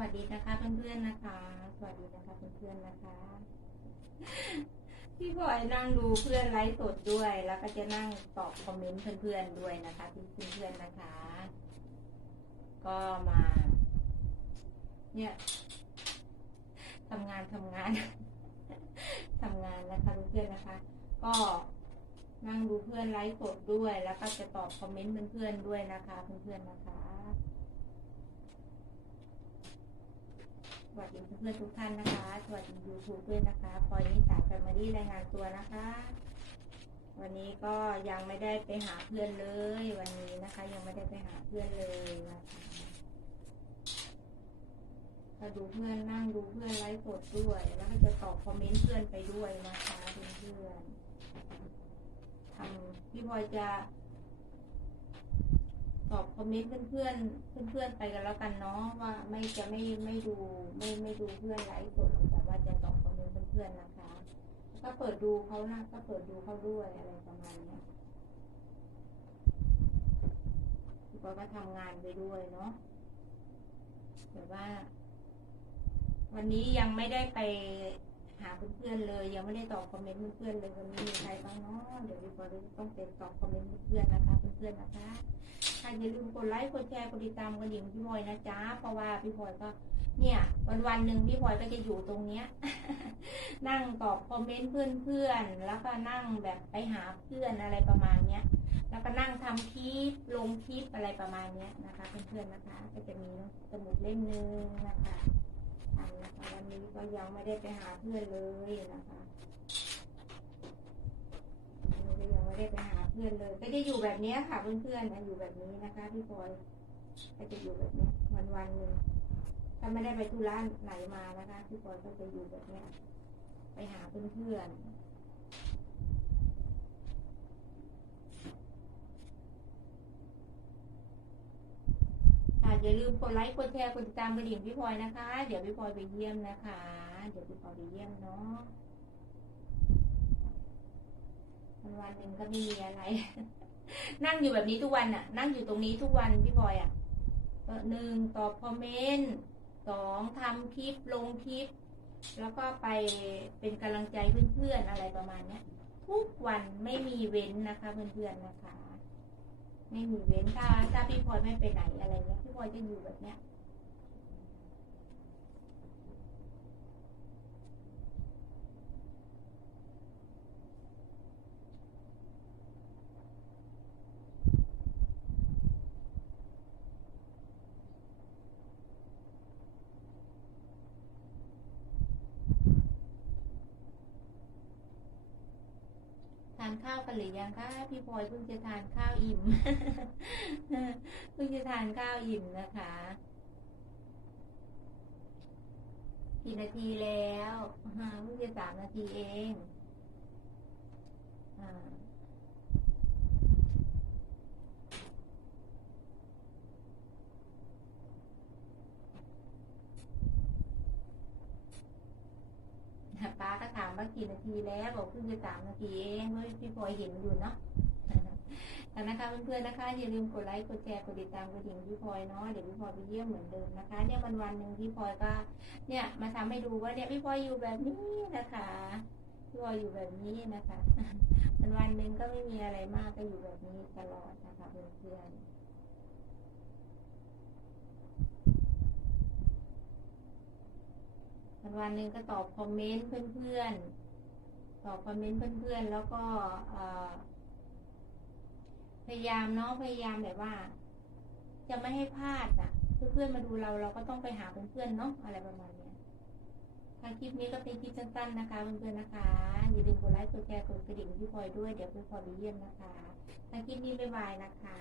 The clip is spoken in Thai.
วัสดีนะคะเพื่อนๆนะคะ สวัสดีนะคะเพื่อนๆนะคะ พี่พลอยนั่งดูเพื่อนไลฟ์สดด้วย แล้วก็จะนั่งตอบคอมเมนต์เพื่อนๆด้วยนะคะพี่เพื่อนๆนะคะ ก็มา เนี่ยทำงานทำงานทำงานนะคะเพื่อนๆนะคะ ก็นั่งดูเพื่อนไลฟ์สดด้วย แล้วก็จะตอบคอมเมนต์เพื่อนๆด้วยนะคะ เพื่อนๆนะคะ ส วัสดีเพื่อนทุกท่านนะคะ สวัสดียูทูบด้วยนนะคะพลอยนิสาแฟมิลี่รายงานตัวนะคะ วันนี้ก็ยังไม่ได้ไปหาเพื่อนเลย วันนี้นะคะ ยังไม่ได้ไปหาเพื่อนเลยนะคะก็ดูเพื่อนนั่งดูเพื่อนไลฟ์สดด้วย แล้วก็จะตอบคอมเมนต์เพื่อนไปด้วยนะคะเพื่อนๆทำพี่พลอยจะ คอมเมนต์เพื่อนๆเพื่อนๆไปกันแล้วกันเนาะว่าไม่จะไม่ไม่ดูไม่ไม่ดูเพื่อนไลฟ์สดแต่ว่าจะตอบคอมเมนต์เพื่อนๆนะคะแล้วก็เปิดดูเขานะก็เปิดดูเขาด้วยอะไรประมาณเนี้ยพี่ปอยก็ทำงานไปด้วยเนาะแต่ว่า วันนี้ยังไม่ได้ไปหาเพื่อนๆเลย ยังไม่ได้ตอบคอมเมนต์เพื่อนๆเลยวันนี้มีใครบ้างเนาะเดี๋ยวพี่ปอยจะต้องเป็นตอบคอมเมนต์เพื่อนๆนะคะเพื่อนๆนะคะ ค่ะอย่าลืมกดไลค์กดแชร์กดติดตามกันดิ่งพี่พลอยนะจ๊ะเพราะว่าพี่พลอยก็ เนี่ย วันวันๆหนึ่งพี่พลอยก็จะอยู่ตรงเนี้ย นั่งตอบคอมเมนต์เพื่อนๆแล้วก็นั่งแบบไปหาเพื่อนอะไรประมาณเนี้ย แล้วก็นั่งทำคลิปลงคลิปอะไรประมาณเนี้ยนะคะเพื่อนๆนะคะ ก็จะมีสมุดเล่มนึงนะคะทำนะคะวันนี้ก็ยังไม่ได้ไปหาเพื่อนเลยนะคะ ยังไม่ได้ไปหาเพื่อนเลยก็จะอยู่แบบนี้ค่ะเพื่อนๆนะอยู่แบบนี้นะคะพี่พลอยก็จะอยู่แบบนี้วันวันๆหนึ่งถ้าไม่ได้ไปทุร้านไหนมานะคะพี่พลอยก็จะอยู่แบบนี้ไปหาเพื่อนๆค่ะอย่าลืมกดไลค์กดแชร์กดติดตามกระดิ่งพี่พลอยนะคะ เดี๋ยวพี่พลอยไปเยี่ยมนะคะ เดี๋ยวพี่พลอยไปเยี่ยมเนาะ วันวันหนึ่งก็ไม่มีอะไร นั่งอยู่แบบนี้ทุกวันน่ะนั่งอยู่ตรงนี้ทุกวันพี่พลอยอะเออหนึ่งตอบคอมเมนต์สองทำคลิปลงคลิป แล้วก็ไปเป็นกำลังใจเพื่อนๆอะไรประมาณเนี้ยทุกวันไม่มีเว้นนะคะเพื่อนๆนะคะ ไม่มีเว้นถ้าถ้าพี่พลอยไม่ไปไหนอะไรเงี้ยพี่พลอยจะอยู่แบบเนี้ยานข้าวกันหรือยังคะพี่พลอยเพิ่งจะทานข้าวอิ่มเพิ่งจะทานข้าวอิ่มนะคะกี่นาทีแล้วเพิ่งจะสามนาทีเองอ่าป้าก็ถา มว่ากี่นาทีแล้วบอกเพิ่งจะสามนาทีเองเฮ้ยพี่พลอยเห็นอยู่เนาะแต่นะคะเพื่อนๆนะคะอย่าลืมกดไลค์กดแชร์กดติดตามกดดิ่งพี่พลอยเนาะเดี๋ยวพี่พลอยไปเยี่ยมเหมือนเดิมนะคะเนี่ยวันวันๆหนึ่งพี่พลอยก็เนี่ยมาทำให้ดูว่าเนี่ยพี่พลอยอยู่แบบนี้นะคะพี่พลอยอยู่แบบนี้นะคะวันวันๆหนึ่งก็ไม่มีอะไรมากก็อยู่แบบนี้ตลอดนะคะเพื่อนๆ วันหนึ่งก็ตอบคอมเมนต์เพื่อนๆ ตอบคอมเมนต์เพื่อนๆ แล้วก็พยายามเนาะพยายามแบบว่า จะไม่ให้พลาดอะเพื่อนๆมาดูเราเราก็ต้องไปหาเพื่อนๆเนาะอะไรประมาณนี้ค่ะคลิปนี้ก็เป็นคลิปสั้นๆนะคะเพื่อนๆนะคะอย่าลืมกดไลค์กดแชร์กดกระดิ่งพี่พลอยด้วยเดี๋ยวพี่พลอยไปเยี่ยมนะคะค่ะคลิปนี้บ๊ายบายนะคะ